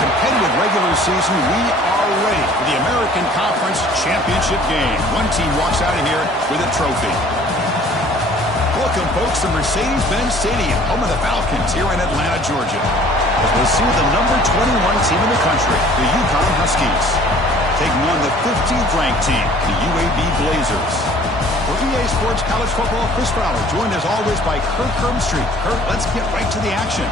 competitive regular season, we are ready for the American Conference Championship game. One team walks out of here with a trophy. Welcome, folks, to Mercedes-Benz Stadium, home of the Falcons here in Atlanta, Georgia. As we'll see the number 21 team in the country, the UConn Huskies, taking on the 15th ranked team, the UAB Blazers. For EA Sports College Football, Chris Fowler, joined as always by Kurt Street. Kurt, let's get right to the action.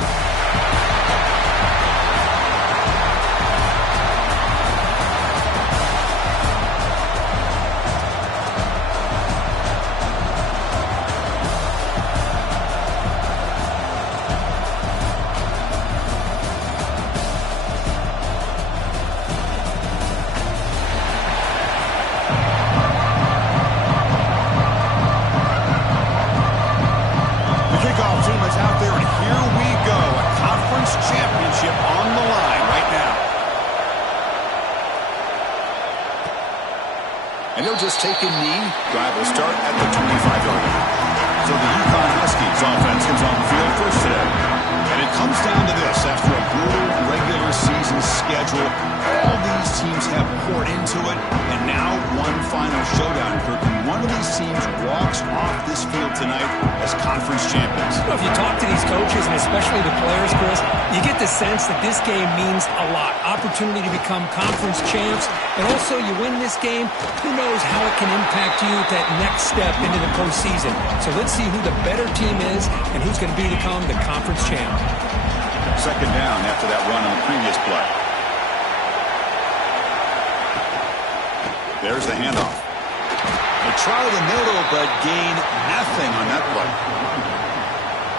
And he'll just take a knee. Drive will start at the 25-yard line. So the UConn Huskies offense comes on the field first today. And it comes down to this. After a brutal regular season schedule, all these teams have poured into it. And now one final showdown, Kirk. And one of these teams walks off this field tonight as conference champions. Well, if you talk to these coaches, and especially the players, Chris, you get the sense that this game means a lot. Opportunity to become conference champs. And also, you win this game, who knows how it can impact you at that next step into the postseason. So let's see who the better team is and who's going to become the conference champ. Second down after that run on the previous play. There's the handoff. They try the middle, but gain nothing on that play.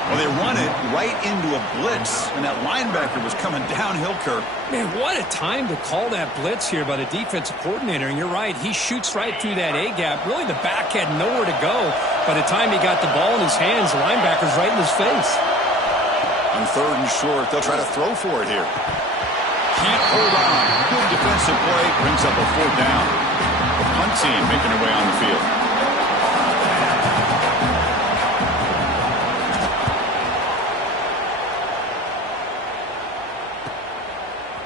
Well, they run it right into a blitz, and that linebacker was coming downhill, Kirk. Man, what a time to call that blitz here by the defensive coordinator. And you're right, he shoots right through that A-gap. Really, the back had nowhere to go. By the time he got the ball in his hands, the linebacker's right in his face. On third and short, they'll try to throw for it here. Can't hold on. Good defensive play brings up a fourth down. The punt team making their way on the field.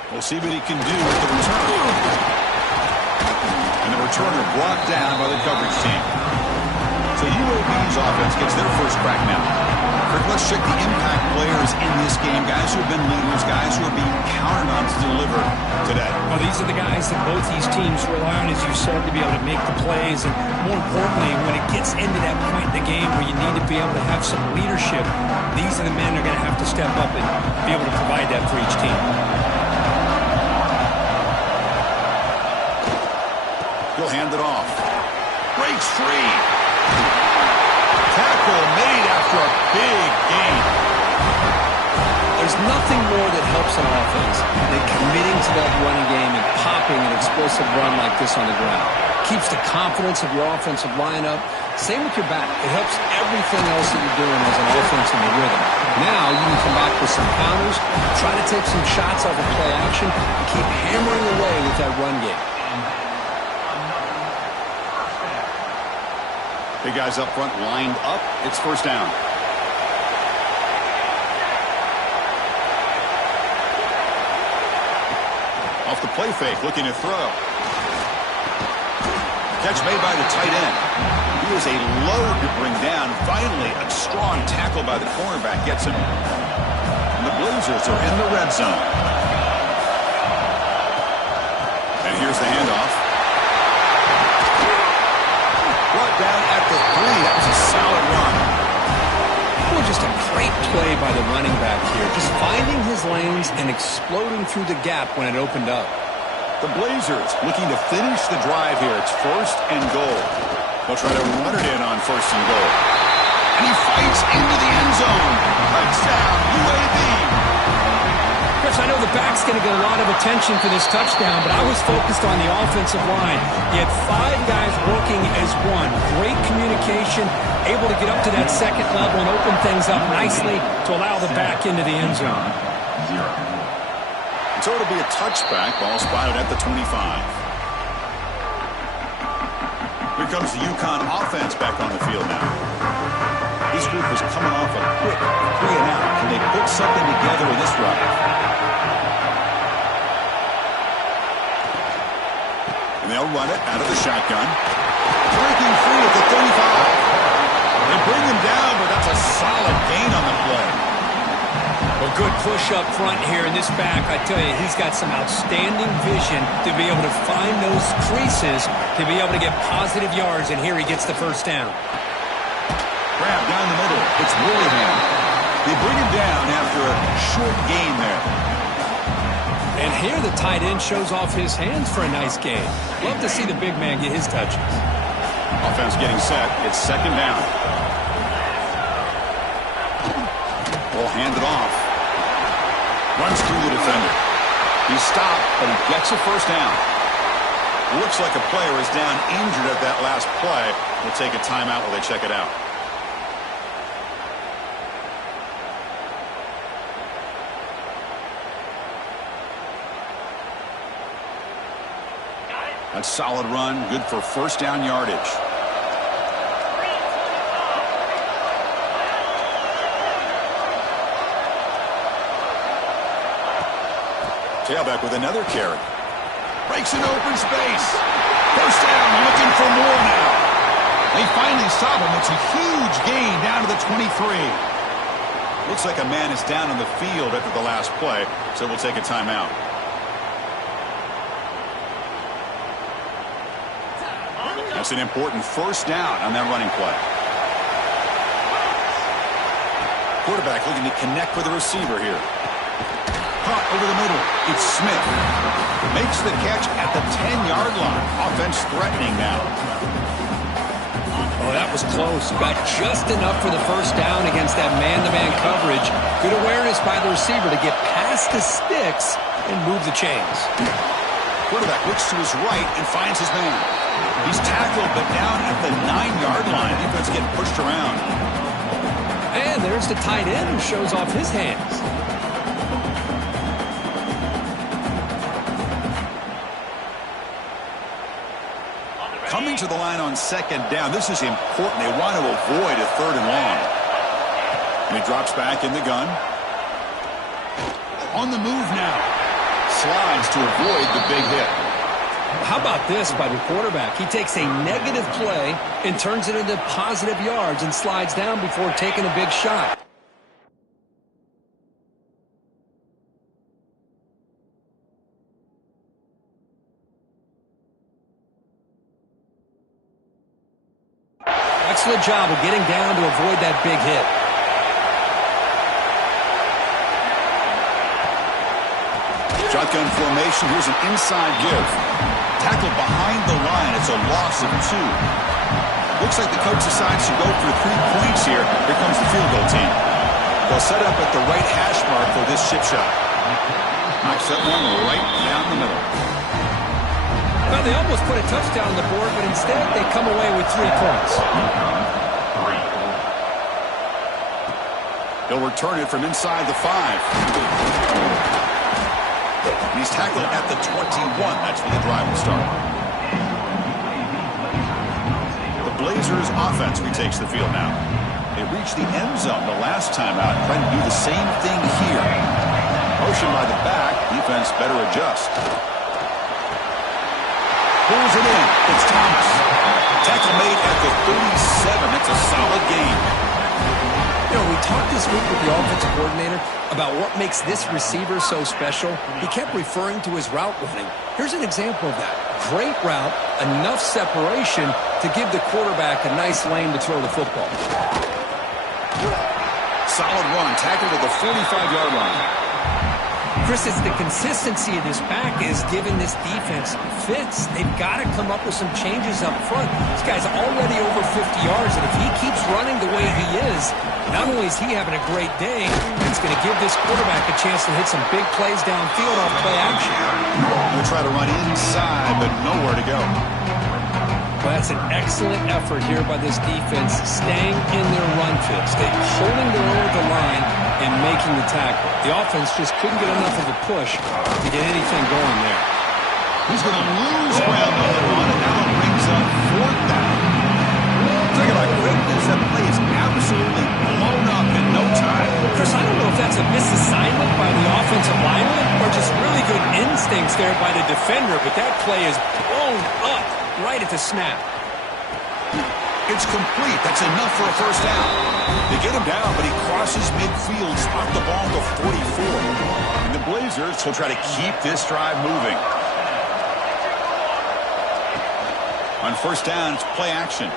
We'll see what he can do with the return. And the returner brought down by the coverage team. So UAB's offense gets their first crack now. Kirk, let's check the impact players in this game. Guys who have been leaders, guys who are being counted on to deliver today. Well, these are the guys that both these teams rely on, as you said, to be able to make the plays. And more importantly, when it gets into that point in the game where you need to be able to have some leadership, these are the men that are going to have to step up and be able to provide that for each team. He'll hand it off. Breaks free. Tackle made after a big gain. There's nothing more that helps an offense than committing to that running game and popping an explosive run like this on the ground. Keeps the confidence of your offensive lineup. Same with your back. It helps everything else that you're doing as an offense in the rhythm. Now you can come back with some counters, try to take some shots off of play action, and keep hammering away with that run game. Big guys up front lined up. It's first down. Off the play fake, looking to throw. Catch made by the tight end. He was a load to bring down. Finally, a strong tackle by the cornerback gets him. And the Blazers are in the red zone. And here's the handoff. Brought down at the 3. That was a solid run. Well, just a great play by the running back here. Just finding his lanes and exploding through the gap when it opened up. The Blazers looking to finish the drive here. It's first and goal. They'll try to run it in on first and goal. And he fights into the end zone. Touchdown, UAB. Chris, I know the back's going to get a lot of attention for this touchdown, but I was focused on the offensive line. He had 5 guys working as one. Great communication, able to get up to that second level and open things up nicely to allow the back into the end zone. So it'll be a touchback. Ball spotted at the 25. Here comes the UConn offense back on the field now. This group is coming off a quick 3-and-out. Can they put something together in this drive? they'll run it out of the shotgun. Breaking free at the 35. They bring him down, but that's a solid gain on the play. A good push up front here in this back. I tell you, he's got some outstanding vision to be able to find those creases, to be able to get positive yards, and here he gets the first down. Grab down the middle. It's Willingham. They bring him down after a short gain there. And here the tight end shows off his hands for a nice gain. Love to see the big man get his touches. Offense getting set. It's second down. Will hand it off. Runs through the defender. He's stopped, but he gets a first down. Looks like a player is down injured at that last play. We'll take a timeout while they check it out. That's solid run, good for first down yardage. Tailback with another carry. Breaks an open space. First down, looking for more now. They finally stop him. It's a huge gain down to the 23. Looks like a man is down on the field after the last play, so we'll take a timeout. That's an important first down on that running play. Quarterback looking to connect with the receiver here. Caught over the middle. It's Smith. Makes the catch at the 10-yard line. Offense threatening now. Oh, that was close. Got just enough for the first down against that man-to-man coverage. Good awareness by the receiver to get past the sticks and move the chains. Quarterback looks to his right and finds his man. He's tackled, but down at the 9-yard line. Defense getting pushed around. And there's the tight end who shows off his hands. Coming to the line on second down. This is important. They want to avoid a third and long. And he drops back in the gun. On the move now. Slides to avoid the big hit. How about this by the quarterback? He takes a negative play and turns it into positive yards and slides down before taking a big shot. Excellent job of getting down to avoid that big hit. Shotgun formation. Here's an inside give. Tackled behind the line. It's a loss of 2. Looks like the coach decides to go for 3 points here. Here comes the field goal team. They'll set up at the right hash mark for this chip shot. Knocks that one right down the middle. Well, they almost put a touchdown on the board, but instead they come away with 3 points. They'll return it from inside the 5. He's tackled at the 21. That's where the drive will start. The Blazers offense retakes the field now. They reached the end zone the last time out, trying to do the same thing here. Motion by the back. Defense better adjust. Pulls it in. It's Thomas. Tackle made at the 37. That's a solid gain. You know, we talked this week with the offensive coordinator about what makes this receiver so special. He kept referring to his route running. Here's an example of that. Great route, enough separation to give the quarterback a nice lane to throw the football. Solid run, tackled at the 45-yard line. Chris, it's the consistency of this back is giving this defense fits. They've got to come up with some changes up front. This guy's already over 50 yards, and if he keeps running the way he is, not only is he having a great day, it's going to give this quarterback a chance to hit some big plays downfield off play action. They'll try to run inside, but nowhere to go. Well, that's an excellent effort here by this defense, staying in their run fits. They're holding their own at the line and making the tackle. The offense just couldn't get enough of a push to get anything going there. He's going to lose ground on the run, and now it brings up 4th down. Talk about greatness. That play is absolutely blown up in no time. Chris, I don't know if that's a misassignment by the offensive lineman or just really good instincts there by the defender, but that play is blown Blown up right at the snap. It's complete. That's enough for a first down. They get him down, but he crosses midfield, spot the ball to 44. And the Blazers will try to keep this drive moving. On first down, it's play action.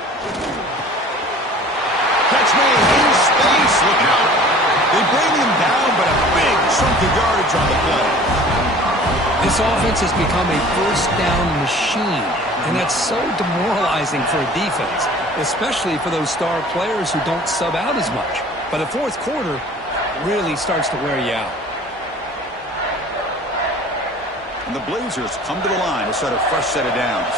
Catch made in space. Look out. They bring him down, but a big chunk of yardage on the play. This offense has become a first down machine, and that's so demoralizing for a defense, especially for those star players who don't sub out as much. But the fourth quarter really starts to wear you out. And the Blazers come to the line to set a fresh set of downs.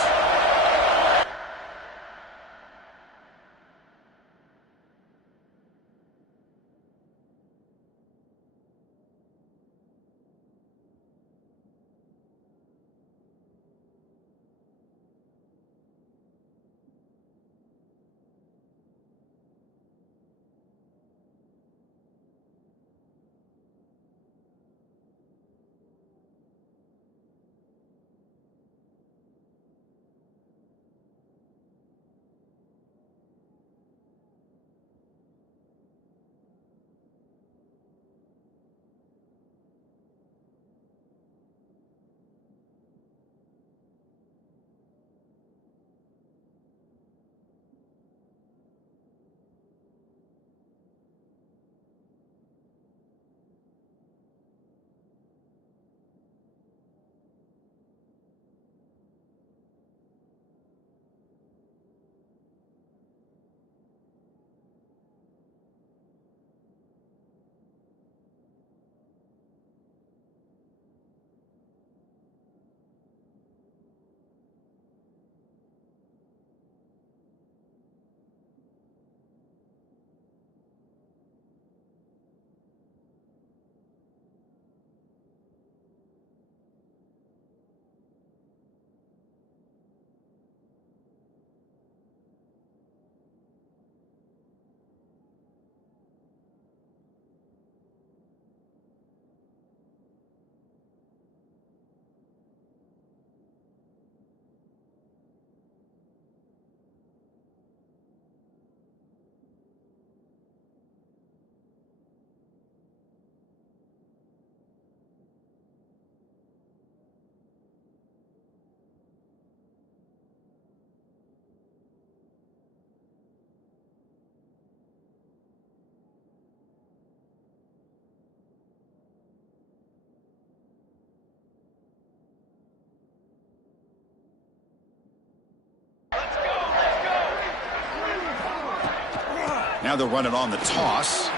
Now they'll run it on the toss.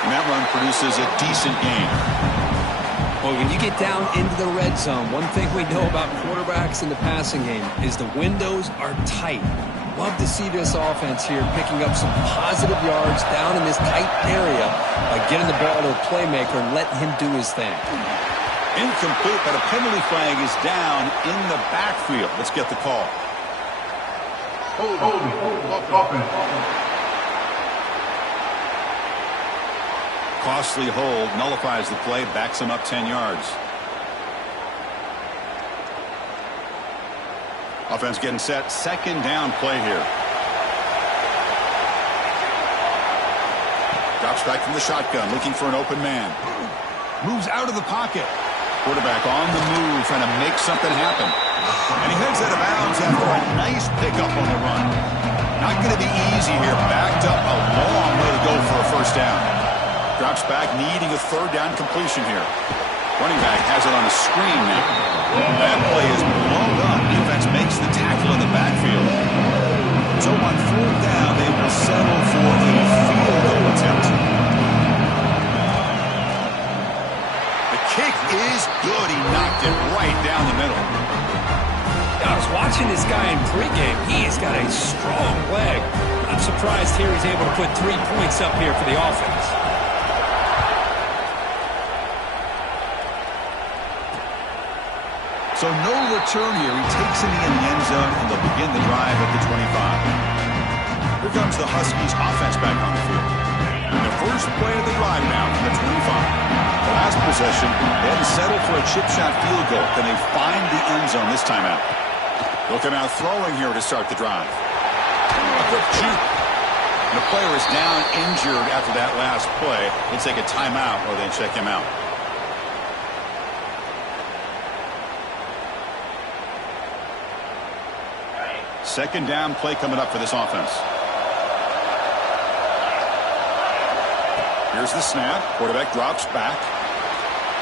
And that run produces a decent gain. Well, when you get down into the red zone, one thing we know about quarterbacks in the passing game is the windows are tight. Love to see this offense here picking up some positive yards down in this tight area by getting the ball to a playmaker and letting him do his thing. Incomplete, but a penalty flag is down in the backfield. Let's get the call. Costly hold, nullifies the play, backs him up 10 yards. Offense getting set, second down play here. Drops back from the shotgun, looking for an open man. Moves out of the pocket. Quarterback on the move, trying to make something happen. And he heads out of bounds after a nice pickup on the run. Not going to be easy here. Backed up a long way to go for a first down. Drops back, needing a third down completion here. Running back has it on a screen now. That play is blown up. Defense makes the tackle in the backfield. So on fourth down, they will settle for a field goal attempt. The kick is good. He knocked it right down the middle. I was watching this guy in pregame. He has got a strong leg. I'm surprised here he's able to put 3 points up here for the offense. So no return here. He takes it in the end zone, and they'll begin the drive at the 25. Here comes the Huskies offense back on the field. And the first play of the drive now from the 25. Last possession, they hadn't settled for a chip shot field goal. Can they find the end zone this time out? They'll come out throwing here to start the drive. A quick juke. And the player is down injured after that last play. They'll take a timeout or they check him out. Second down play coming up for this offense. Here's the snap. Quarterback drops back.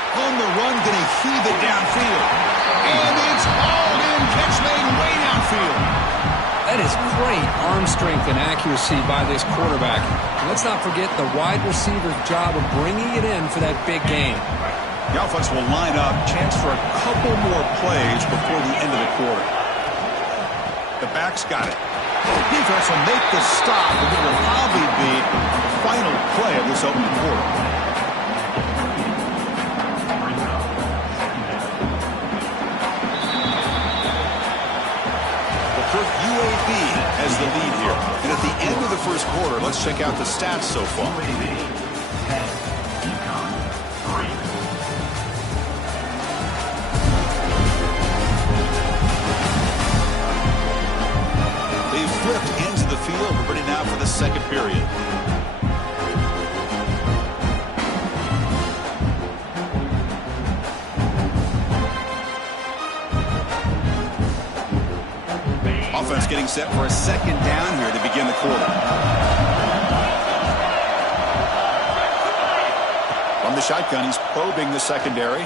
On the run, going to heave it downfield. And it's hauled in. Catch made way downfield. That is great arm strength and accuracy by this quarterback. And let's not forget the wide receiver's job of bringing it in for that big game. The offense will line up. Chance for a couple more plays before the end of the quarter. The back's got it. The defense will make the stop, and it will probably be the final play of this opening quarter. UAB has the lead here. And at the end of the first quarter, let's check out the stats so far. UAB 10, UConn 3. They've flipped into the field. We're ready now for the second period. Offense getting set for a second down here to begin the quarter. From the shotgun, he's probing the secondary.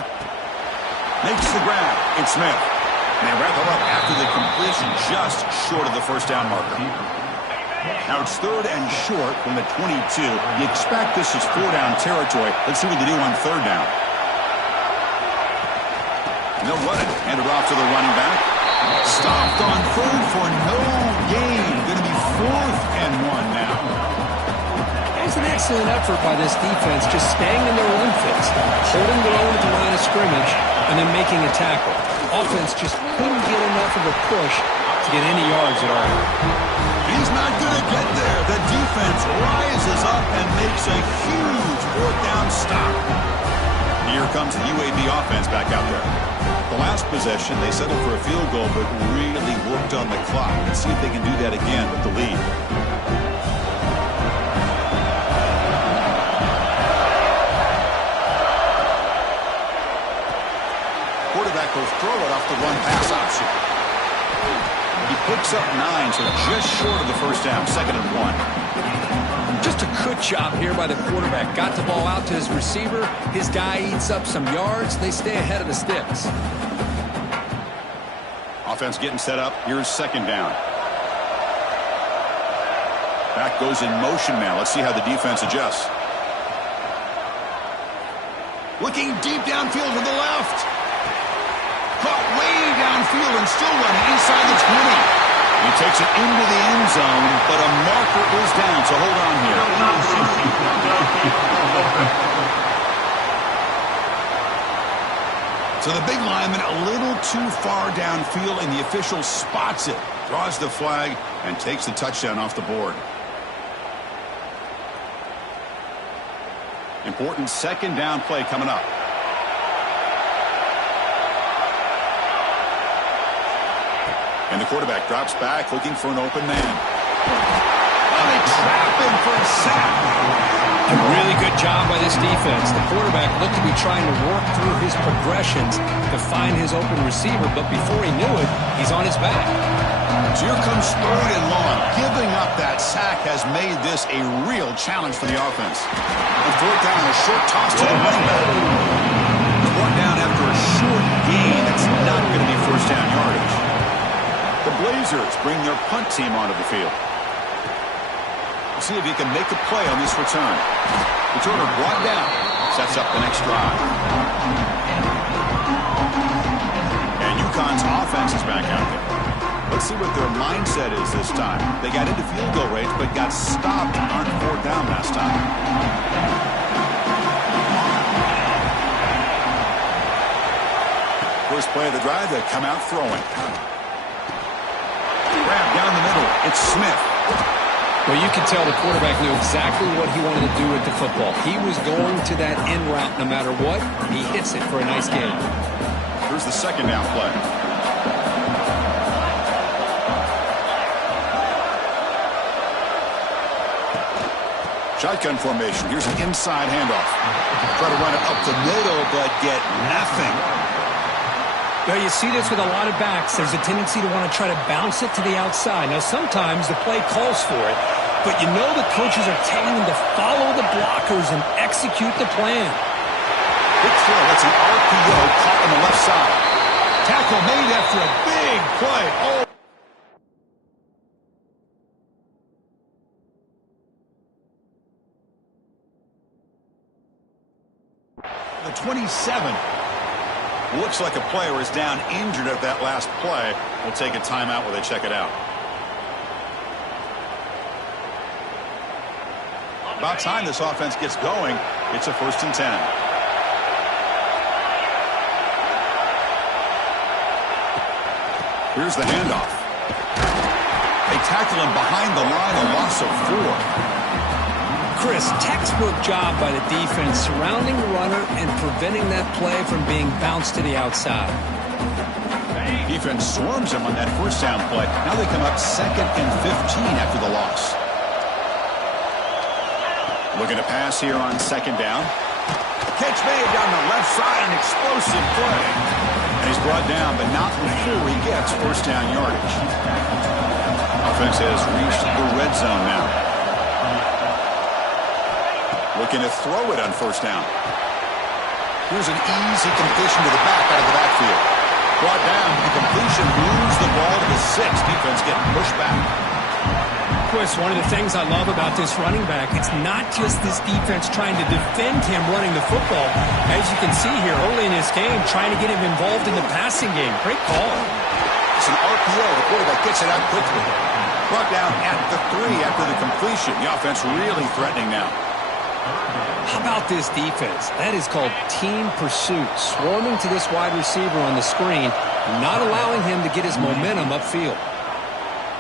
Makes the grab. It's Smith. And they wrap him up after the completion just short of the first down marker. Now it's third and short from the 22. You expect this is four-down territory. Let's see what they do on third down. And they'll run it. Hand it off to the running back. Stopped on third for no gain. Going to be 4th and 1 now. It was an excellent effort by this defense, just staying in their own fits, holding their own at the line of scrimmage, and then making a tackle. Offense just couldn't get enough of a push to get any yards at all. He's not going to get there. The defense rises up and makes a huge 4th down stop. Here comes the UAB offense back out there. The last possession, they settled for a field goal, but really worked on the clock. Let's see if they can do that again with the lead. Quarterback will throw it off the run pass option. He picks up 9, so just short of the first down, 2nd and 1. Just a good job here by the quarterback. Got the ball out to his receiver. His guy eats up some yards. They stay ahead of the sticks. Offense getting set up. Here's second down. Back goes in motion now. Let's see how the defense adjusts. Looking deep downfield to the left. Caught way downfield and still running inside the 20. He takes it into the end zone, but a marker is down, so hold on here. So the big lineman a little too far downfield, and the official spots it, draws the flag, and takes the touchdown off the board. Important second down play coming up. And the quarterback drops back, looking for an open man. Oh, they trap him for a sack. A really good job by this defense. The quarterback looked to be trying to work through his progressions to find his open receiver, but before he knew it, he's on his back. So here comes 3rd and long. Giving up that sack has made this a real challenge for the offense. And 4th down, a short toss to the running back. It's brought down after a short gain. It's not going to be first down yardage. The Blazers bring their punt team onto the field. We'll see if he can make a play on this return. Returner brought down. Sets up the next drive. And UConn's offense is back out there. Let's see what their mindset is this time. They got into field goal range, but got stopped on 4th down last time. First play of the drive, they come out throwing. Grab down the middle. It's Smith. Well, you can tell the quarterback knew exactly what he wanted to do with the football. He was going to that in route no matter what. He hits it for a nice gain. Here's the second down play. Shotgun formation. Here's an inside handoff. Try to run it up the middle, but get nothing. Well, you see this with a lot of backs. There's a tendency to want to try to bounce it to the outside. Now, sometimes the play calls for it, but you know the coaches are telling them to follow the blockers and execute the plan. Big throw. That's an RPO caught on the left side. Tackle made after a big play. Oh. The 27. Looks like a player is down injured at that last play. We'll take a timeout while they check it out. About time this offense gets going. It's a 1st and 10. Here's the handoff. They tackle him behind the line, a loss of 4. Chris, textbook job by the defense surrounding the runner and preventing that play from being bounced to the outside. Defense swarms him on that 1st down play. Now they come up 2nd and 15 after the loss. Looking to pass here on 2nd down. Catch made down the left side, an explosive play. And he's brought down, but not before he gets 1st down yardage. Offense has reached the red zone now. Looking to throw it on 1st down. Here's an easy completion to the back out of the backfield. Brought down, the completion moves the ball to the 6. Defense getting pushed back. Chris, one of the things I love about this running back, it's not just this defense trying to defend him running the football. As you can see here early in this game, trying to get him involved in the passing game. Great call. It's an RPO. The quarterback gets it out quickly. Brought down at the 3 after the completion. The offense really threatening now. How about this defense? That is called team pursuit. Swarming to this wide receiver on the screen, not allowing him to get his momentum upfield.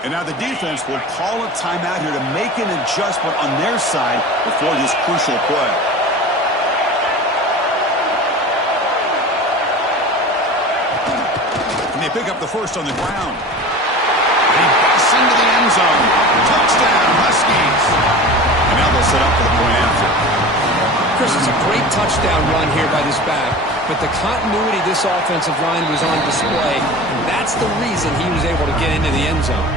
And now the defense will call a timeout here to make an adjustment on their side before this crucial play. And they pick up the 1st on the ground. And he busts into the end zone. Touchdown, Huskies. And now they'll set up for the point after. Chris, it's a great touchdown run here by this back, but the continuity of this offensive line was on display, and that's the reason he was able to get into the end zone.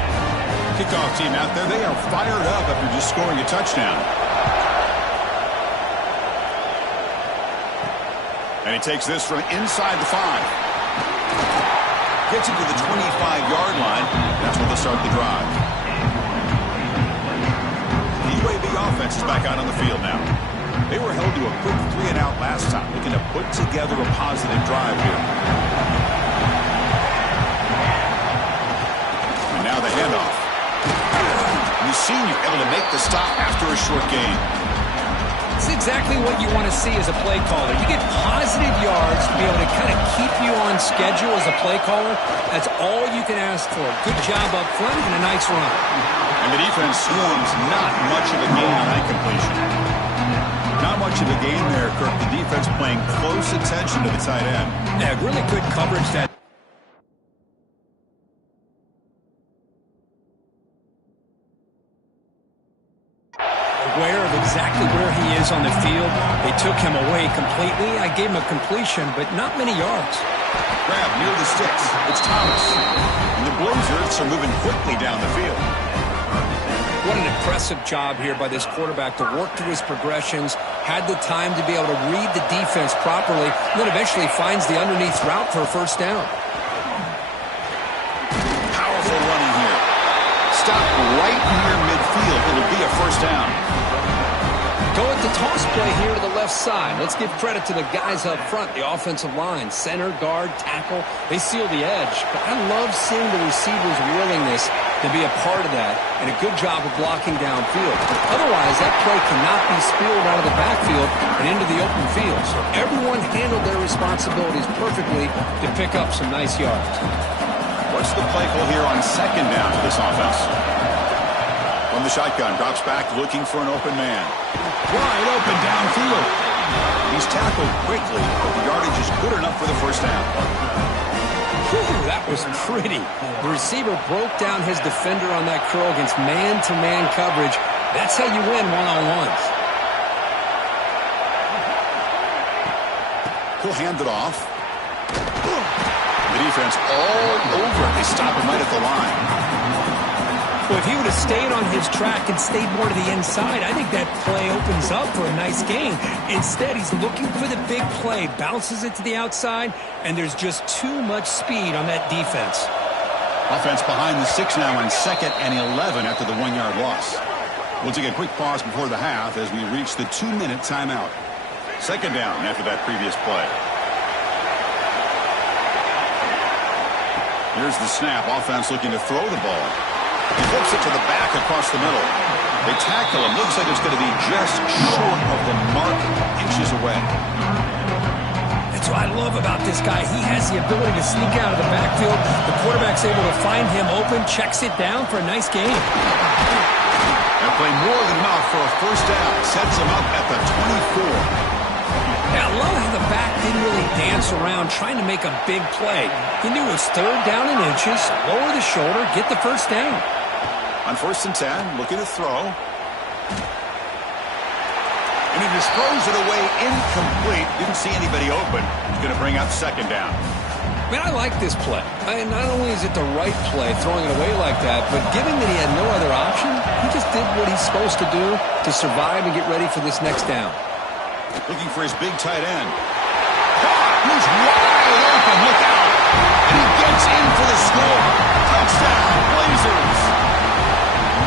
Kickoff team out there, they are fired up after just scoring a touchdown. And he takes this from inside the 5. Gets it to the 25-yard line. That's where they'll start the drive. The UAB offense is back out on the field now. They were held to a quick 3-and-out last time, looking to put together a positive drive here. And now the handoff. And the senior able to make the stop after a short gain. It's exactly what you want to see as a play caller. You get positive yards to be able to kind of keep you on schedule as a play caller. That's all you can ask for. Good job up front and a nice run. And the defense swarms not much of a gain on that completion. Not much of a gain there, Kirk. The defense paying close attention to the tight end. Yeah, really good coverage that. Aware of exactly where he is on the field. They took him away completely. I gave him a completion, but not many yards. Grab near the sticks. It's Thomas. And the Blazers are moving quickly down the field. What an impressive job here by this quarterback to work through his progressions, had the time to be able to read the defense properly, and then eventually finds the underneath route for a 1st down. Powerful running here. Stop right near midfield. It'll be a 1st down. Go at the toss play here to the left side. Let's give credit to the guys up front, the offensive line, center, guard, tackle. They seal the edge. But I love seeing the receivers' willingness to be a part of that, and a good job of blocking downfield. Otherwise, that play cannot be spilled out of the backfield and into the open field. So everyone handled their responsibilities perfectly to pick up some nice yards. What's the play call here on 2nd down for this offense? From the shotgun, drops back looking for an open man. Wide open downfield. He's tackled quickly, but the yardage is good enough for the first down. Whew, that was pretty. The receiver broke down his defender on that curl against man-to-man coverage. That's how you win one-on-ones. He'll hand it off. The defense all over it. They stop him right at the line. Well, if he would have stayed on his track and stayed more to the inside, I think that play opens up for a nice gain. Instead, he's looking for the big play, bounces it to the outside, and there's just too much speed on that defense. Offense behind the 6 now on 2nd and 11 after the 1-yard loss. We'll take a quick pause before the half as we reach the 2-minute timeout. 2nd down after that previous play. Here's the snap. Offense looking to throw the ball. He flips it to the back across the middle. They tackle him. Looks like it's going to be just short of the mark, inches away. That's what I love about this guy. He has the ability to sneak out of the backfield. The quarterback's able to find him open, checks it down for a nice gain. That play more than enough for a first down. Sets him up at the 24. Yeah, I love how the back didn't really dance around trying to make a big play. He knew it was 3rd down in inches, lower the shoulder, get the first down. On 1st and 10, looking to throw. And he just throws it away incomplete. Didn't see anybody open. He's going to bring up 2nd down. Man, I like this play. Not only is it the right play, throwing it away like that, but given that he had no other option, he just did what he's supposed to do to survive and get ready for this next down. Looking for his big tight end. He's wide open. Look out. And he gets in for the score. Touchdown, Blazers.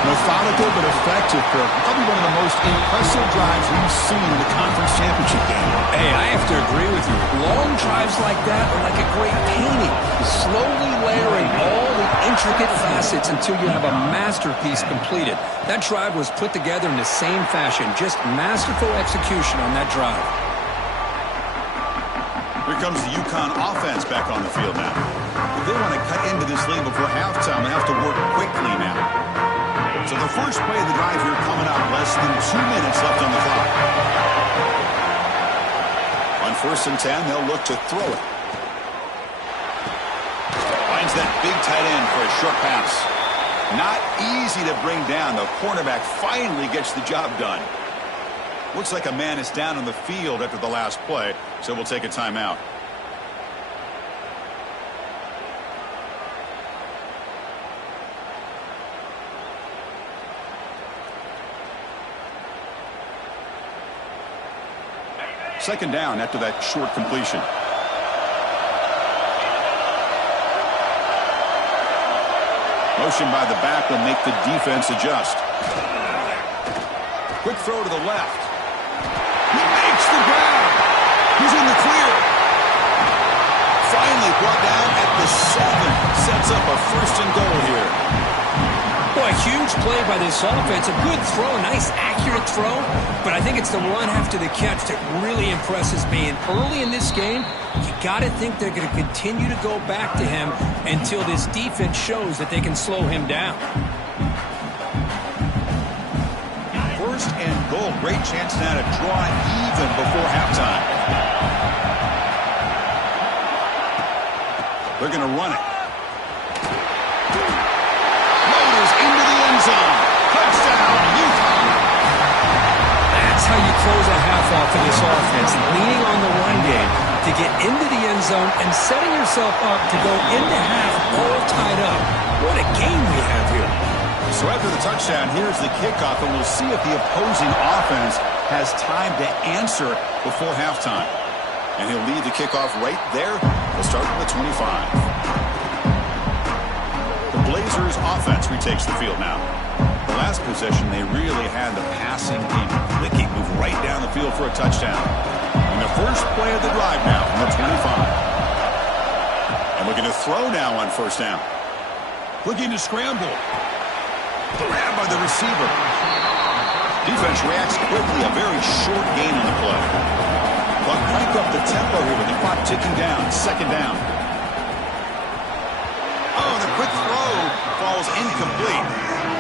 Methodical but effective for probably one of the most impressive drives we've seen in the conference championship game. Hey, I have to agree with you. Long drives like that are like a great painting. Slowly layering all the intricate facets until you have a masterpiece completed. That drive was put together in the same fashion. Just masterful execution on that drive. Here comes the UConn offense back on the field now. If they want to cut into this lead before halftime, they have to work quickly now. So the first play of the drive here coming up, less than 2 minutes left on the clock. On 1st and 10, they'll look to throw it. Finds that big tight end for a short pass. Not easy to bring down. The cornerback finally gets the job done. Looks like a man is down on the field after the last play, so we'll take a timeout. Second down after that short completion. Motion by the back will make the defense adjust. Quick throw to the left. He makes the grab. He's in the clear. Finally brought down at the 7. Sets up a 1st and goal here. Boy, huge play by this offense. A good throw, nice accurate throw. But I think it's the run after the catch that really impresses me. And early in this game, you got to think they're going to continue to go back to him until this defense shows that they can slow him down. 1st and goal. Great chance now to draw it even before halftime. They're going to run it. Into the end zone. Touchdown, UConn. That's how you close a half off of this offense, leaning on the run game to get into the end zone and setting yourself up to go into half all tied up. What a game we have here. So after the touchdown, here's the kickoff, and we'll see if the opposing offense has time to answer before halftime. And he'll lead the kickoff right there. We'll start with the 25. Blazers offense retakes the field now. The last possession, they really had the passing game clicking, move right down the field for a touchdown. And the first play of the drive now from the 25. And looking to throw now on 1st down. Looking to scramble. Grab by the receiver. Defense reacts quickly, a very short gain on the play. But crank up the tempo here with the clock ticking down. 2nd down. Oh, the quick throw falls incomplete.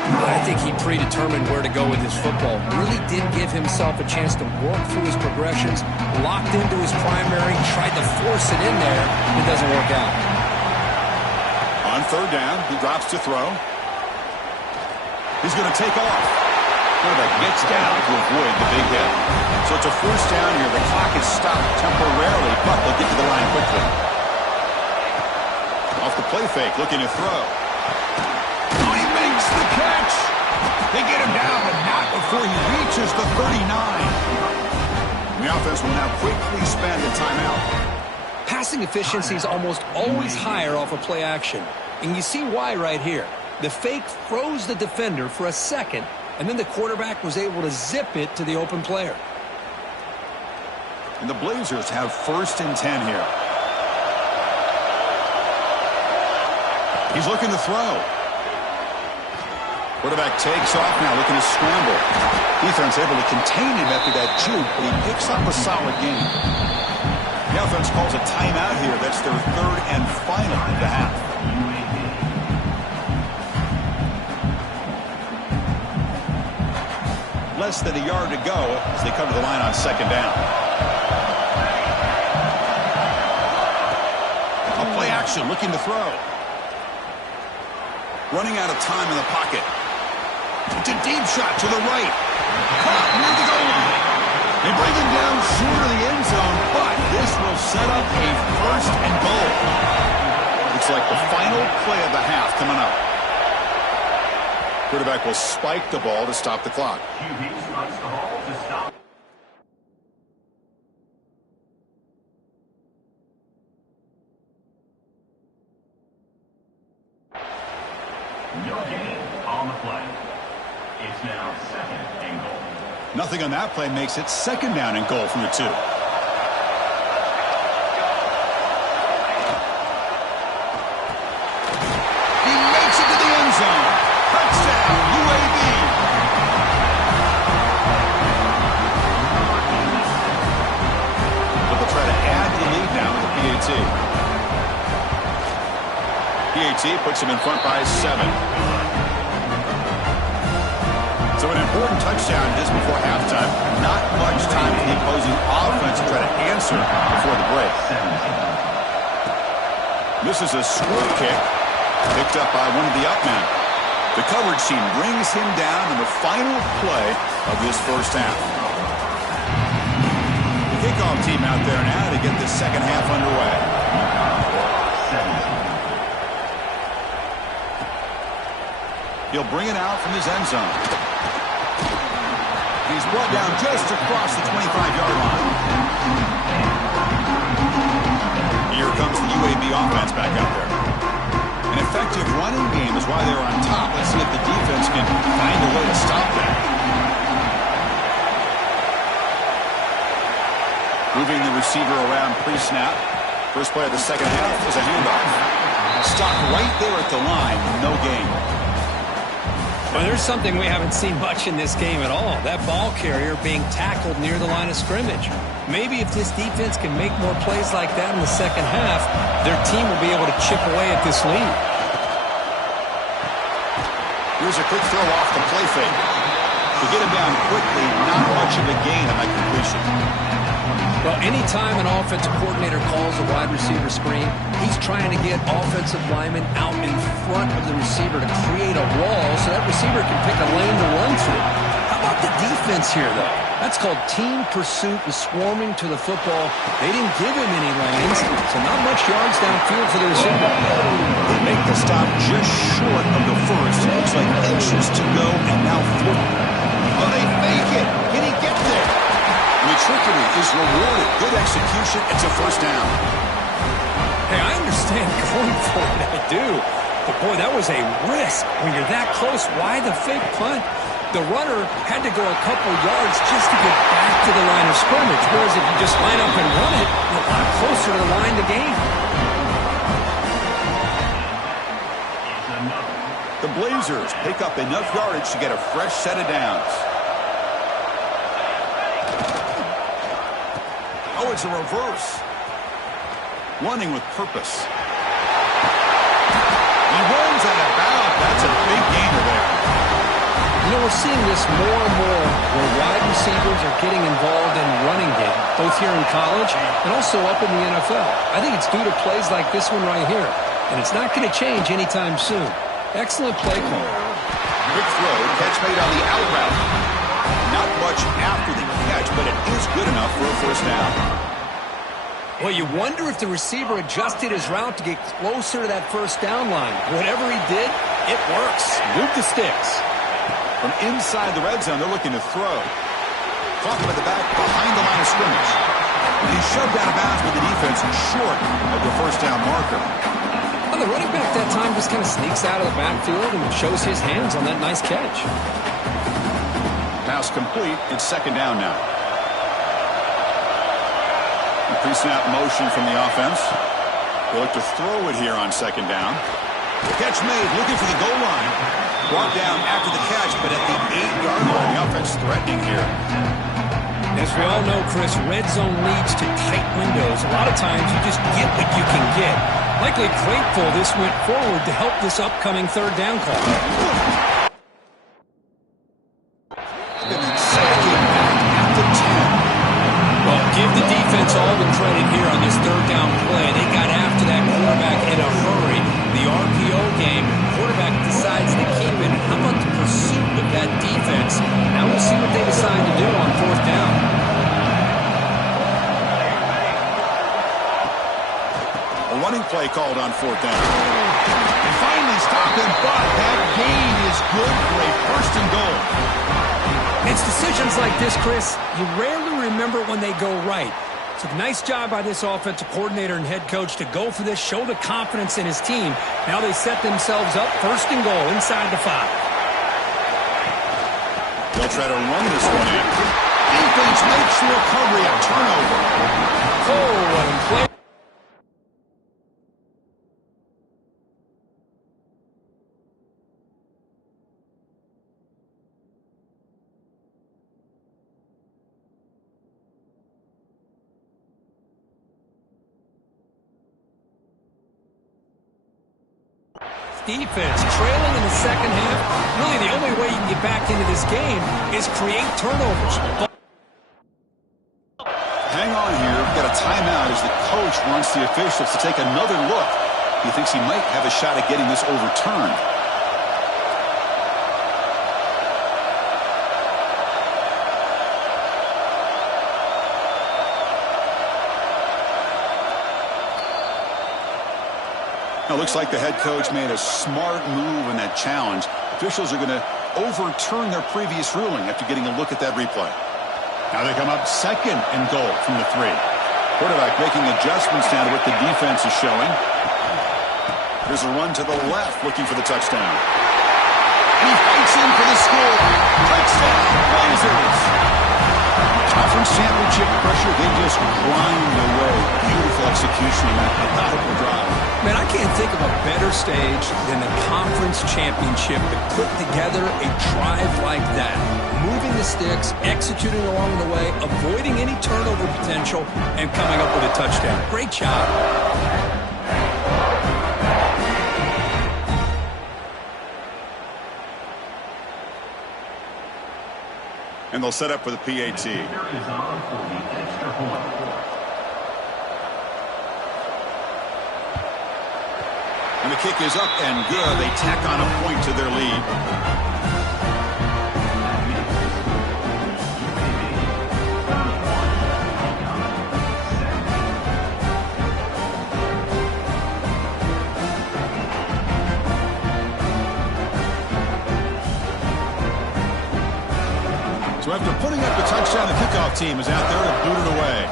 I think he predetermined where to go with his football. Really didn't give himself a chance to work through his progressions, locked into his primary, tried to force it in there. It doesn't work out. On third down, he drops to throw. He's going to take off. Quarterback gets down to avoid the big hit. So it's a first down here. The clock is stopped temporarily, but they'll get to the line quickly. Off the play fake, looking to throw. Oh, he makes the catch. They get him down, but not before he reaches the 39. The offense will now quickly spend a timeout. Passing efficiency is almost always higher off of play action. And you see why right here. The fake froze the defender for a second, and then the quarterback was able to zip it to the open player. And the Blazers have 1st and 10 here. He's looking to throw. Quarterback takes off now, looking to scramble. Defense able to contain him after that juke, but he picks up a solid gain. The offense calls a timeout here. That's their 3rd and final of the half. Less than a yard to go as they come to the line on 2nd down. A play action, looking to throw. Running out of time in the pocket. It's a deep shot to the right. Caught near the goal line. They bring him down short of the end zone, but this will set up a 1st and goal. Looks like the final play of the half coming up. Quarterback will spike the ball to stop the clock. QB spikes the ball to stop. No gain on the play. It's now 2nd and goal. Nothing on that play makes it 2nd down and goal from the 2. He makes it to the end zone. Touchdown, UAB. But they'll try to add the lead now with the PAT. PAT puts him in front by 7. So an important touchdown just before halftime. Not much time for the opposing offense to try to answer before the break. This is a squirt kick picked up by one of the up men. The coverage team brings him down in the final play of this first half. The kickoff team out there now to get the second half underway. He'll bring it out from his end zone. He's brought down just across the 25-yard line. Here comes the UAB offense back out there. An effective running game is why they're on top. Let's see if the defense can find a way to stop that. Moving the receiver around pre-snap. First play of the second half is a handoff. Stopped right there at the line. No gain. Well, there's something we haven't seen much in this game at all. That ball carrier being tackled near the line of scrimmage. Maybe if this defense can make more plays like that in the second half, their team will be able to chip away at this lead. Here's a quick throw off the play fake. To get him down quickly, not much of a gain on that completion. Well, anytime an offensive coordinator calls a wide receiver screen, he's trying to get offensive linemen out in front of the receiver to create a wall so that receiver can pick a lane to run through. How about the defense here, though? That's called team pursuit and swarming to the football. They didn't give him any lanes, so not much yards downfield for the receiver. They make the stop just short of the first. It looks like inches to go, and now 4. Oh, they make it. Can he get there? The trickery is rewarded. Good execution. It's a first down. Hey, I understand going for it. I do. But, boy, that was a risk. When you're that close, why the fake punt? The runner had to go a couple yards just to get back to the line of scrimmage, whereas if you just line up and run it, you're a lot closer to the line to gain. The Blazers pick up enough yardage to get a fresh set of downs. Oh, it's a reverse. Running with purpose. He runs out of bounds. That's a big gainer there. You know, we're seeing this more and more where wide receivers are getting involved in running game, both here in college and also up in the NFL. I think it's due to plays like this one right here, and it's not going to change anytime soon. Excellent play call. Quick throw, catch made on the out route. Not much after the catch, but it is good enough for a first down. Well, you wonder if the receiver adjusted his route to get closer to that first down line. Whatever he did, it works. Move the sticks. From inside the red zone, they're looking to throw. Caught him at the back behind the line of scrimmage. And he's shoved out of bounds with the defense short of the first down marker. Well, the running back that time just kind of sneaks out of the backfield and shows his hands on that nice catch. Pass complete. It's second down now. Pre-snap motion from the offense. They'll look to throw it here on second down. Catch made, looking for the goal line. Brought down after the catch, but at the 8-yard line, the offense threatening here. As we all know, Chris, red zone leads to tight windows. A lot of times you just get what you can get. Likely grateful this went forward to help this upcoming third down call. Well, give the defense all the credit here on this third down play. They got after that quarterback in a hurry. The RPO game, quarterback decides to keep it. How about the pursuit of that defense? Now we'll see what they decide to do on fourth down. A running play called on fourth down. And finally stop him, but that gain is good for a first and goal. It's decisions like this, Chris, you rarely remember when they go right. It's a nice job by this offensive coordinator and head coach to go for this, show the confidence in his team. Now they set themselves up first and goal inside the 5. They'll try to run this one in. Defense makes the recovery, a turnover. Oh, what a play. Defense trailing in the second half. Really, the only way you can get back into this game is create turnovers. Hang on here. We've got a timeout as the coach wants the officials to take another look. He thinks he might have a shot at getting this overturned. Now, looks like the head coach made a smart move in that challenge. Officials are going to overturn their previous ruling after getting a look at that replay. Now they come up second and goal from the 3. Quarterback making adjustments now to what the defense is showing. There's a run to the left looking for the touchdown. He fights in for the score. Touchdown, Blazers. Conference championship pressure, they just grind away. Beautiful execution on that methodical drive. Man, I can't think of a better stage than the conference championship to put together a drive like that. Moving the sticks, executing along the way, avoiding any turnover potential, and coming up with a touchdown. Great job. And they'll set up for the PAT. And the kick is up and good. They tack on a point to their lead. So after putting up the touchdown, the kickoff team is out there to boot it away.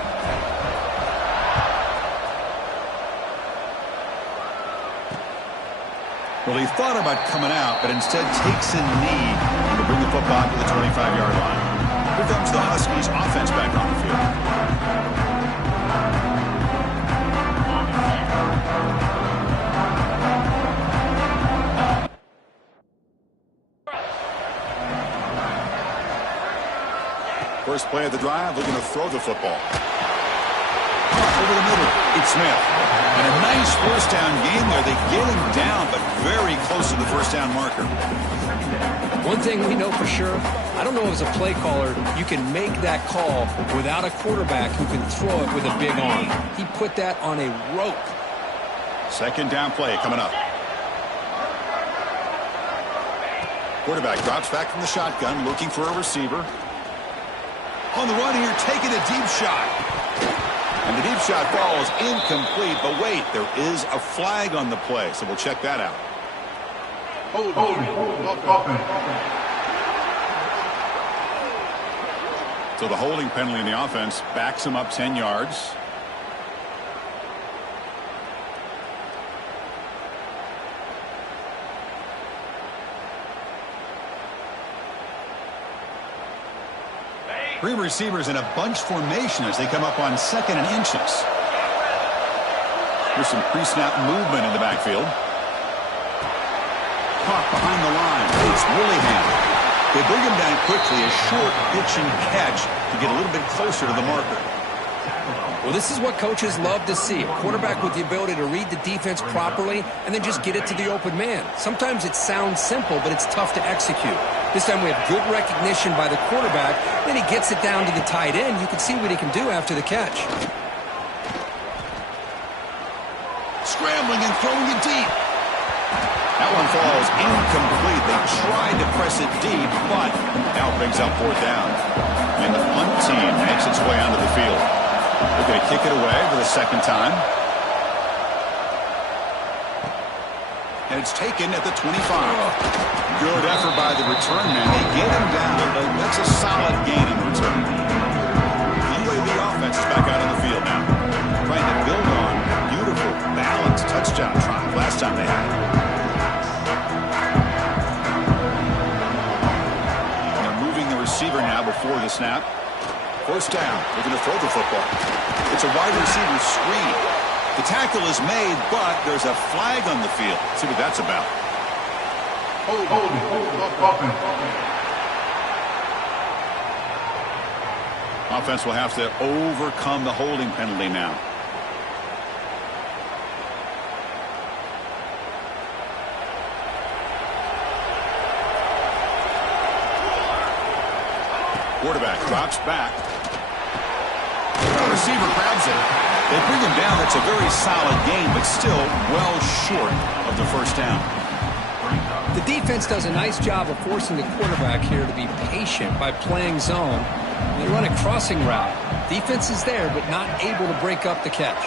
Well, he thought about coming out, but instead takes a knee to bring the football to the 25-yard line. Here comes the Huskies offense back on the field. First play of the drive, looking to throw the football. Over the middle, it's Smith. And a nice first down game there. They get him down, but very close to the first down marker. One thing we know for sure, I don't know as a play caller, you can make that call without a quarterback who can throw it with a big arm. He put that on a rope. Second down play coming up. Quarterback drops back from the shotgun, looking for a receiver. On the run here, taking a deep shot. And the deep shot falls incomplete. But wait, there is a flag on the play, so we'll check that out. So the holding penalty in the offense backs him up 10 yards. Three receivers in a bunch formation as they come up on 2nd and inches. Here's some pre-snap movement in the backfield. Caught behind the line. It's Willingham. They bring him down quickly. A short pitch and catch to get a little bit closer to the marker. Well, this is what coaches love to see. A quarterback with the ability to read the defense properly and then just get it to the open man. Sometimes it sounds simple, but it's tough to execute. This time we have good recognition by the quarterback. Then he gets it down to the tight end. You can see what he can do after the catch. Scrambling and throwing it deep. That one falls incomplete. They tried to press it deep, but now brings up 4th down. And the punt team makes its way onto the field. They're going to kick it away for the second time. And it's taken at the 25. Good effort by the return man. They get him down, but that's a solid gain in return. The UAB offense is back out on the field now. Trying to build on beautiful, balanced touchdown drive last time they had it. And they're moving the receiver now before the snap. First down. They're going to throw the football. It's a wide receiver screen. The tackle is made, but there's a flag on the field. Let's see what that's about. Offense will have to overcome the holding penalty now. Quarterback drops back. The receiver grabs it. They bring him down. That's a very solid gain, but still well short of the first down. The defense does a nice job of forcing the quarterback here to be patient by playing zone. They run a crossing route. Defense is there, but not able to break up the catch.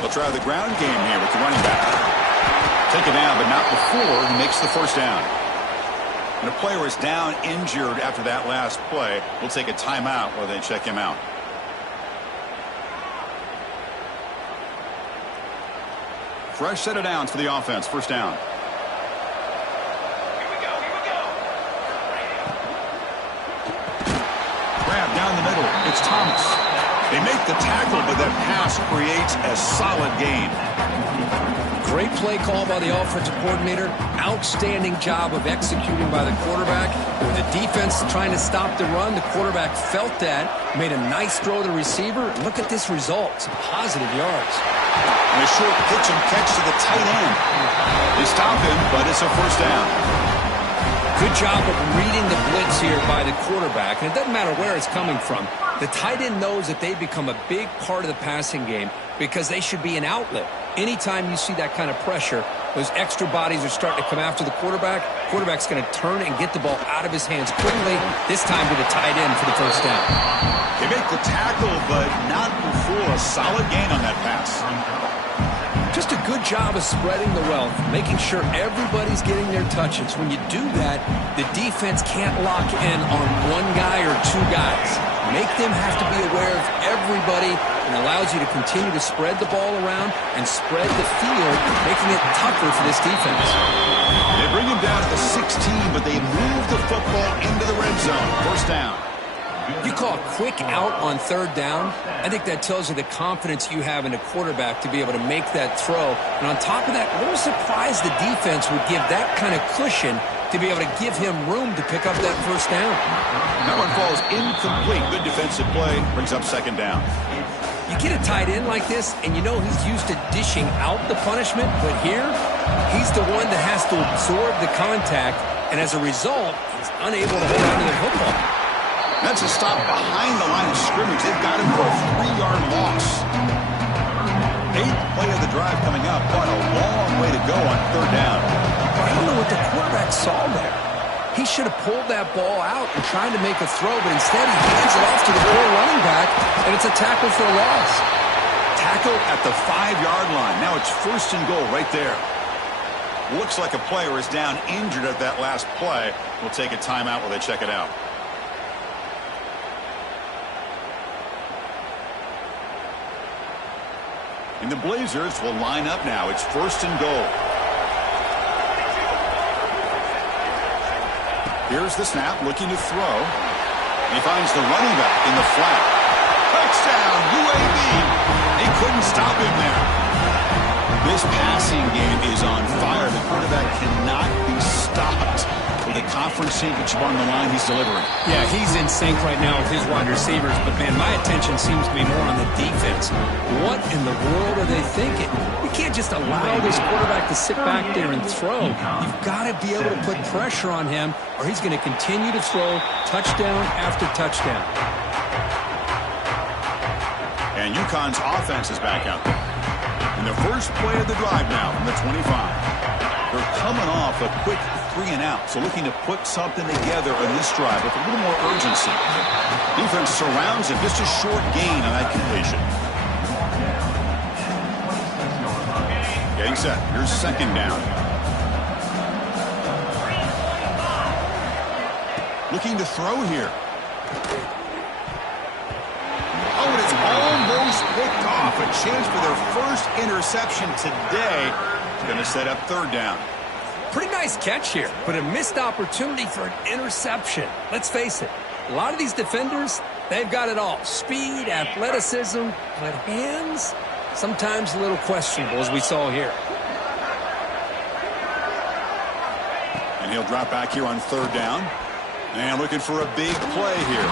They'll try the ground game here with the running back. Take it down, but not before he makes the first down. And a player is down injured after that last play. We'll take a timeout while they check him out. Fresh set of downs for the offense. First down. Grab down the middle. It's Thomas. They make the tackle, but that pass creates a solid gain. Great play call by the offensive coordinator. Outstanding job of executing by the quarterback. With the defense trying to stop the run, the quarterback felt that, made a nice throw to the receiver. Look at this result. Some positive yards. And a short pitch and catch to the tight end. They stop him, but it's a first down. Good job of reading the blitz here by the quarterback. And it doesn't matter where it's coming from. The tight end knows that they become a big part of the passing game because they should be an outlet. Anytime you see that kind of pressure, those extra bodies are starting to come after the quarterback. Quarterback's going to turn and get the ball out of his hands quickly, this time to the tight end for the first down. They make the tackle, but not before a solid gain on that pass. Just a good job of spreading the wealth, making sure everybody's getting their touches. When you do that, the defense can't lock in on one guy or two guys. Make them have to be aware of everybody, and allows you to continue to spread the ball around and spread the field, making it tougher for this defense. They bring him down to the 16, but they move the football into the red zone. First down. You call a quick out on third down. I think that tells you the confidence you have in a quarterback to be able to make that throw. And on top of that, a little surprised the defense would give that kind of cushion to be able to give him room to pick up that first down. That one falls incomplete. Good defensive play. Brings up second down. You get a tight end like this, and you know he's used to dishing out the punishment, but here, he's the one that has to absorb the contact, and as a result, he's unable to hold on to the football. That's a stop behind the line of scrimmage. They've got him for a 3-yard loss. 8th play of the drive coming up, but a long way to go on third down. I don't know what the quarterback saw there. He should have pulled that ball out and tried to make a throw, but instead he hands it off to the poor running back, and it's a tackle for a loss. Tackle at the 5-yard line. Now it's first and goal right there. Looks like a player is down injured at that last play. We'll take a timeout while they check it out. And the Blazers will line up now. It's first and goal. Here's the snap, looking to throw. He finds the running back in the flat. Touchdown, UAB. They couldn't stop him there. This passing game is on fire. The quarterback cannot be stopped. With a conference championship on the line, he's delivering. Yeah, he's in sync right now with his wide receivers, but, man, my attention seems to be more on the defense. What in the world are they thinking? You can't just allow this quarterback to sit back there and throw. You've got to be able to put pressure on him, or he's going to continue to throw touchdown after touchdown. And UConn's offense is back out there. In the first play of the drive now from the 25. They're coming off a quick 3-and-out, so looking to put something together on this drive with a little more urgency. Defense surrounds him, just a short gain on that completion. Getting set. Here's second down. Looking to throw here. Oh, and it's almost picked off. A chance for their first interception today. It's going to set up third down. Pretty nice catch here, but a missed opportunity for an interception. Let's face it, a lot of these defenders, they've got it all. Speed, athleticism, but hands, sometimes a little questionable, as we saw here. And he'll drop back here on third down. And looking for a big play here.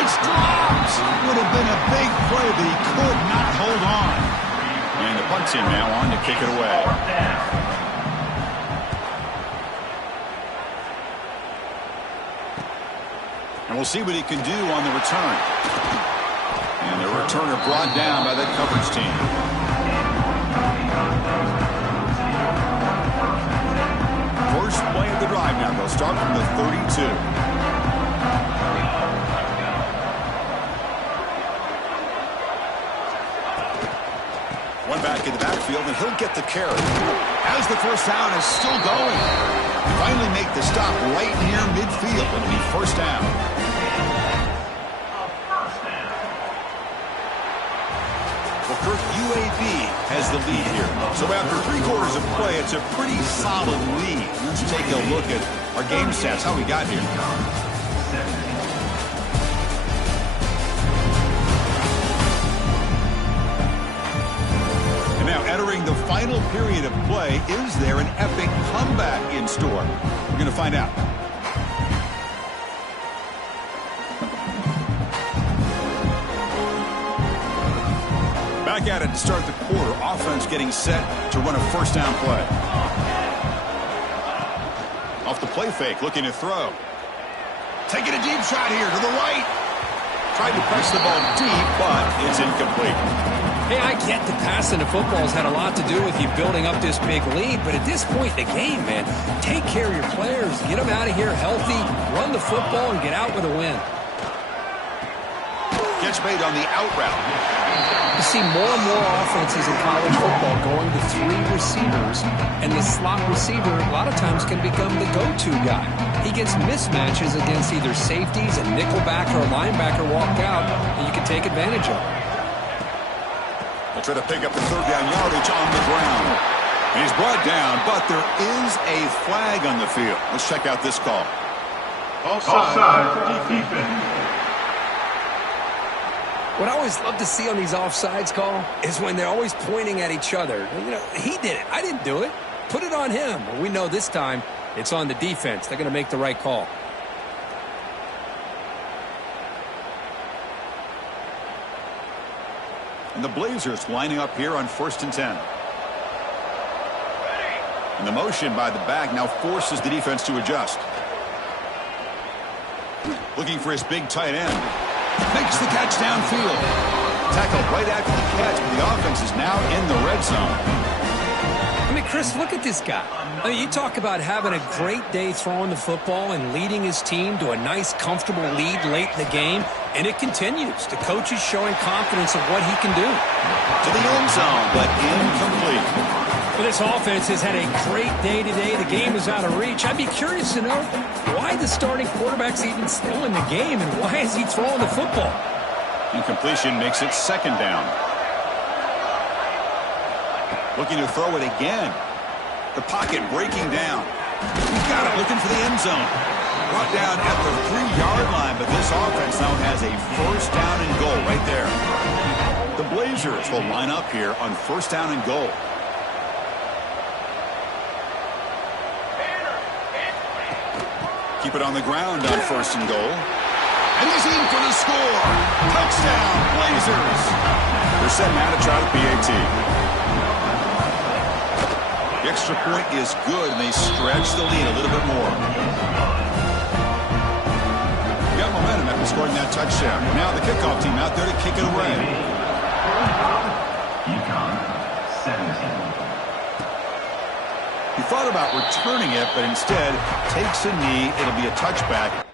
It's dropped. Would have been a big play, but he could not hold on. And the punt team now on to kick it away. And we'll see what he can do on the return. And the returner brought down by that coverage team. First play of the drive now. They'll start from the 32. One back in the backfield, and he'll get the carry. As the first down is still going. Finally make the stop right near midfield. It'll be first down. Well, Kirk, UAB has the lead here. So after 3 quarters of play, it's a pretty solid lead. Let's take a look at our game stats, how we got here. And now entering the final period of play, is there an epic comeback in store? We're going to find out. Back at it to start the quarter. Offense getting set to run a first down play. Off the play fake, looking to throw. Taking a deep shot here to the right. Tried to press the ball deep, but it's incomplete. Hey, I get the passing of football has had a lot to do with you building up this big lead, but at this point in the game, man, take care of your players. Get them out of here healthy, run the football, and get out with a win. Catch made on the out route. You see more and more offenses in college football going to 3 receivers, and the slot receiver a lot of times can become the go-to guy. He gets mismatches against either safeties, a nickelbacker, or a linebacker walk out, and you can take advantage of it. They'll try to pick up the third down yardage on the ground. And he's brought down, but there is a flag on the field. Let's check out this call. Offside, defense. What I always love to see on these offsides call is when they're always pointing at each other. You know, he did it. I didn't do it. Put it on him. Well, we know this time It's on the defense. They're going to make the right call. And the Blazers lining up here on 1st and 10. And the motion by the back now forces the defense to adjust. Looking for his big tight end. Makes the catch downfield. Tackled right after the catch, but the offense is now in the red zone. I mean, Chris, look at this guy. I mean, you talk about having a great day throwing the football and leading his team to a nice, comfortable lead late in the game, and it continues. The coach is showing confidence of what he can do. To the end zone, but incomplete. Well, this offense has had a great day today. The game is out of reach. I'd be curious to know why the starting quarterback's even still in the game, and why is he throwing the football? Incompletion makes it 2nd down. Looking to throw it again. The pocket breaking down. He's got it, looking for the end zone. Brought down at the 3-yard line, but this offense now has a 1st down and goal right there. The Blazers will line up here on 1st down and goal. Keep it on the ground on 1st and goal. And he's in for the score. Touchdown, Blazers. They're setting out to try the PAT. The extra point is good, and they stretch the lead a little bit more. Got momentum after scoring that touchdown. Now the kickoff team out there to kick it away. UConn, 17. He thought about returning it, but instead takes a knee. It'll be a touchback.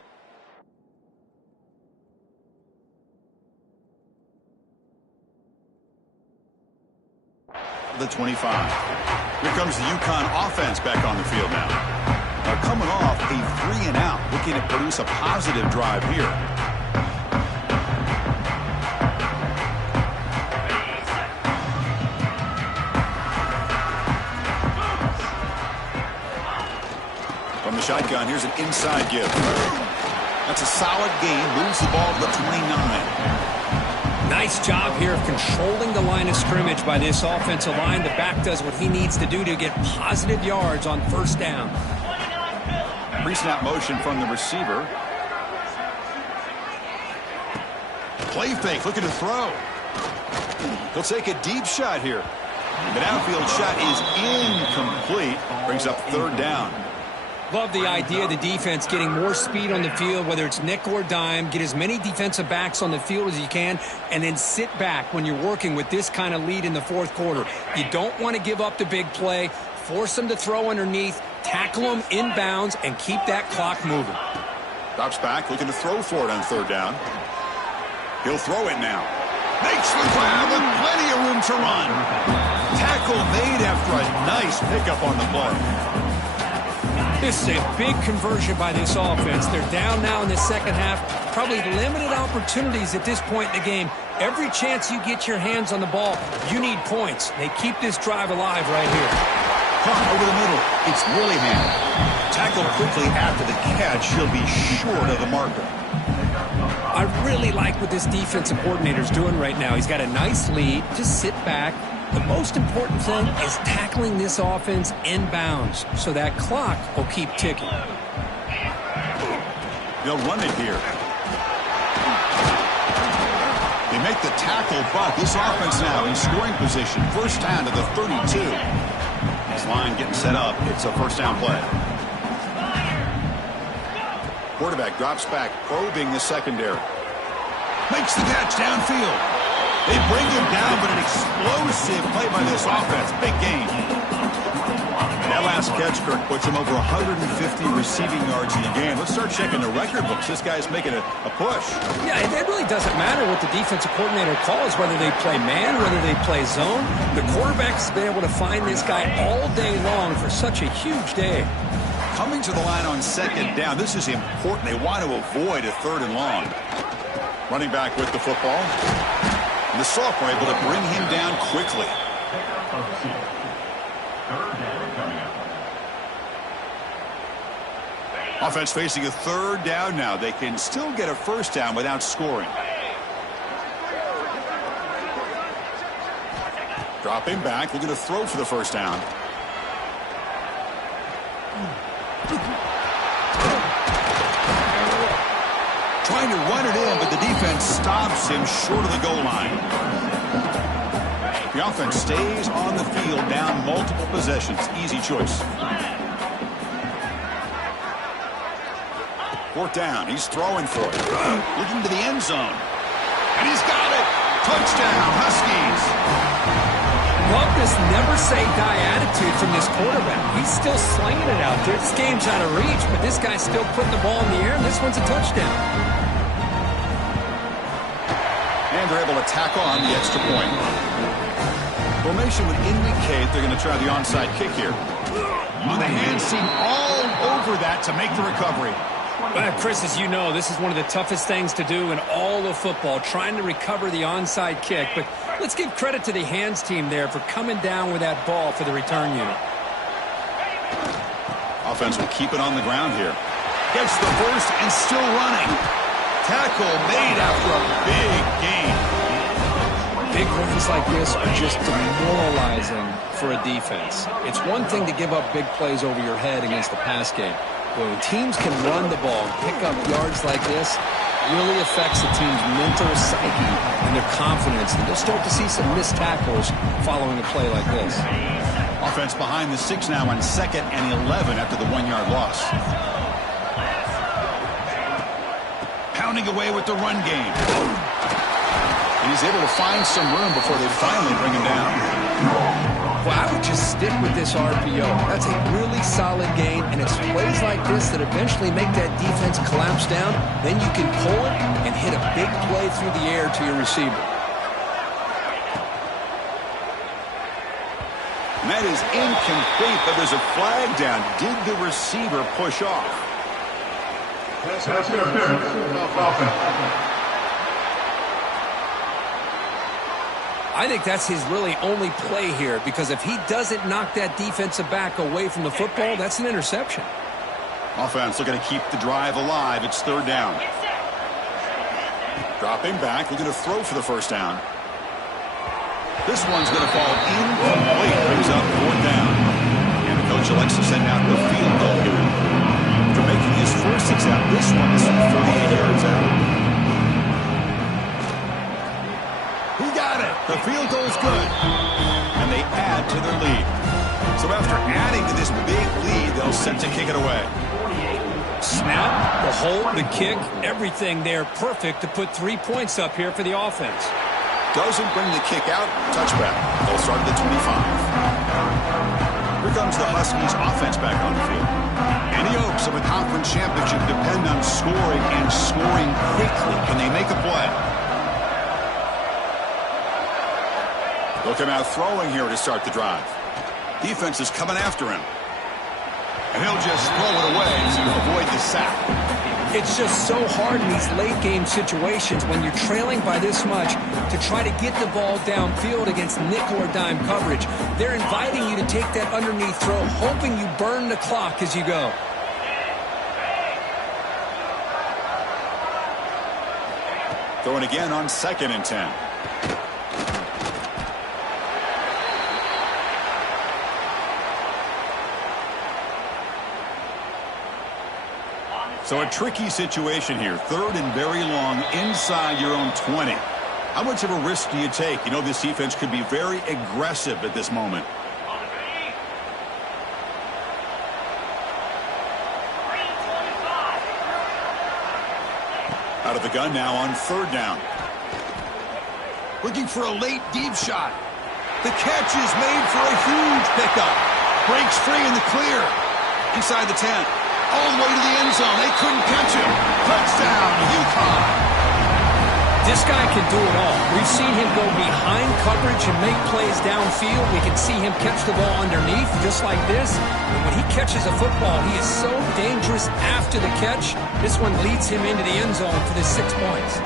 The 25. Here comes the UConn offense back on the field now. Now coming off a 3-and-out, looking to produce a positive drive here. From the shotgun, here's an inside give. That's a solid gain. Moves the ball to the 29. Nice job here of controlling the line of scrimmage by this offensive line. The back does what he needs to do to get positive yards on 1st down. Pre-snap motion from the receiver. Play fake, looking to throw. He'll take a deep shot here. The downfield shot is incomplete. Brings up 3rd down. Love the idea of the defense getting more speed on the field, whether it's nickel or dime. Get as many defensive backs on the field as you can, and then sit back when you're working with this kind of lead in the 4th quarter. You don't want to give up the big play. Force them to throw underneath, tackle them inbounds, and keep that clock moving. Drops back, looking to throw for it on 3rd down. He'll throw it now. Makes the grab with plenty of room to run. Tackle made after a nice pickup on the play. This is a big conversion by this offense. They're down now in the 2nd half. Probably limited opportunities at this point in the game. Every chance you get your hands on the ball, you need points. They keep this drive alive right here. Caught over the middle. It's Willingham. Tackled quickly after the catch. He'll be short of the marker. I really like what this defensive coordinator's doing right now. He's got a nice lead. Just sit back. The most important thing is tackling this offense inbounds, so that clock will keep ticking. They'll run it here. They make the tackle, but this offense now in scoring position. 1st down to the 32. This line getting set up. It's a 1st down play. Quarterback drops back, probing the secondary. Makes the catch downfield. They bring him down, but an explosive play by this offense. Big gain. That last catch, Kirk, puts him over 150 receiving yards in the game. Let's start checking the record books. This guy's making a push. Yeah, it really doesn't matter what the defensive coordinator calls, whether they play man, whether they play zone. The quarterback's been able to find this guy all day long for such a huge day. Coming to the line on 2nd down. This is important. They want to avoid a 3rd and long. Running back with the football. And the sophomore able to bring him down quickly. Offense facing a 3rd down now. They can still get a 1st down without scoring. Dropping back, looking to throw for the 1st down. Trying to run it in, but the defense stops him short of the goal line. The offense stays on the field, down multiple possessions. Easy choice. Fourth down. He's throwing for it. Looking to the end zone. And he's got it. Touchdown, Huskies. Love this never-say-die attitude from this quarterback. He's still slinging it out there. This game's out of reach, but this guy's still putting the ball in the air, and this one's a touchdown. And they're able to tackle on the extra point. Formation would indicate they're going to try the onside kick here. On the hand seam all over that to make the recovery. Well, Chris, as you know, this is one of the toughest things to do in all of football, trying to recover the onside kick. But let's give credit to the hands team there for coming down with that ball for the return unit. Offense will keep it on the ground here. Gets the first and still running. Tackle made after a big gain. Big runs like this are just demoralizing for a defense. It's one thing to give up big plays over your head against the pass game. When teams can run the ball and pick up yards like this, it really affects the team's mental psyche and their confidence. And you'll start to see some missed tackles following a play like this. Offense behind the 6 now on 2nd and 11 after the 1-yard loss. Pounding away with the run game. And he's able to find some room before they finally bring him down. Well, I would just stick with this RPO. That's a really solid game, and it's plays like this that eventually make that defense collapse down. Then you can pull it and hit a big play through the air to your receiver. And that is incomplete, but there's a flag down. Did the receiver push off? That's interference. I think that's his really only play here, because if he doesn't knock that defensive back away from the football, that's an interception. Offense looking to keep the drive alive. It's 3rd down. Dropping back, looking to throw for the first down. This one's going to fall incomplete. Brings up 4th down. And the coach elects to send out the field goal here. After making his first 6 out, this one is 48 yards out. The field goal is good, and they add to their lead. So after adding to this big lead, they'll set to kick it away. Snap, the hold, the kick, everything there perfect to put 3 points up here for the offense. Doesn't bring the kick out, touchback. They'll start at the 25. Here comes the Huskies offense back on the field. Any hopes of a conference championship depend on scoring and scoring quickly. Can they make a play? Look him out throwing here to start the drive. Defense is coming after him. And he'll just throw it away to avoid the sack. It's just so hard in these late-game situations when you're trailing by this much to try to get the ball downfield against nickel or dime coverage. They're inviting you to take that underneath throw, hoping you burn the clock as you go. Throwing again on 2nd and 10. So a tricky situation here. 3rd and very long inside your own 20. How much of a risk do you take? You know this defense could be very aggressive at this moment. Out of the gun now on 3rd down. Looking for a late deep shot. The catch is made for a huge pickup. Breaks free in the clear. Inside the 10. All the way to the end zone. They couldn't catch him. Touchdown, UConn. This guy can do it all. We've seen him go behind coverage and make plays downfield. We can see him catch the ball underneath just like this. And when he catches a football, he is so dangerous after the catch. This one leads him into the end zone for the 6 points.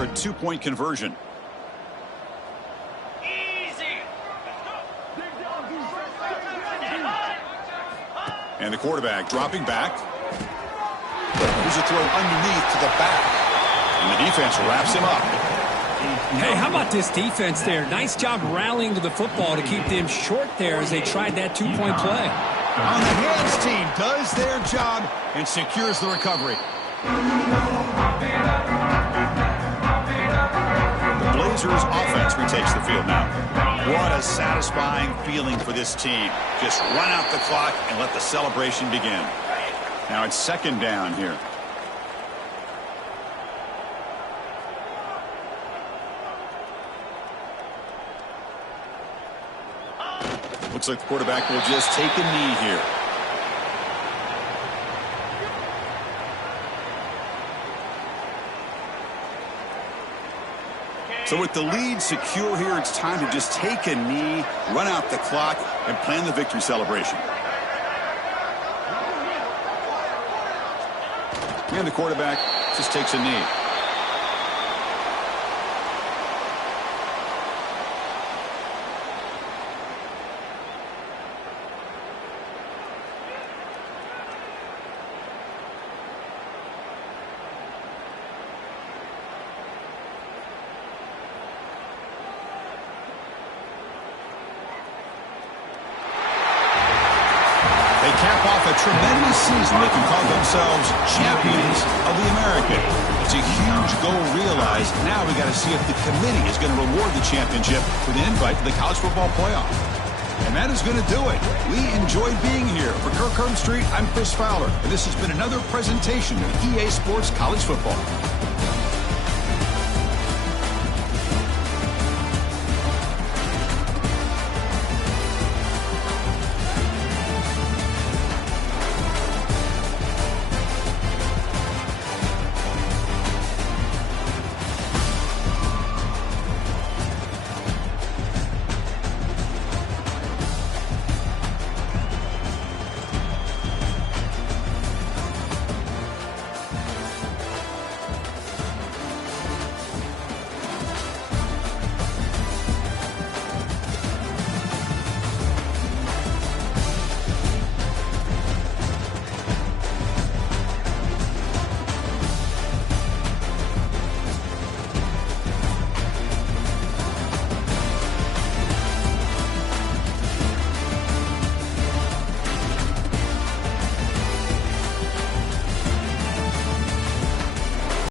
for a 2-point conversion. And the quarterback dropping back. Here's a throw underneath to the back. And the defense wraps him up. Hey, how about this defense there? Nice job rallying to the football to keep them short there as they tried that 2-point play. On the hands team does their job and secures the recovery. The Blazers offense retakes the field now. What a satisfying feeling for this team. Just run out the clock and let the celebration begin. Now it's 2nd down here. Looks like the quarterback will just take a knee here. So with the lead secure here, it's time to just take a knee, run out the clock, and plan the victory celebration. And the quarterback just takes a knee. Cap off a tremendous season. They can call themselves champions of the American. It's a huge goal realized. Now we got to see if the committee is going to reward the championship with an invite to the college football playoff. And that is going to do it. We enjoyed being here. For Kirk Street, I'm Chris Fowler, and this has been another presentation of EA Sports College Football.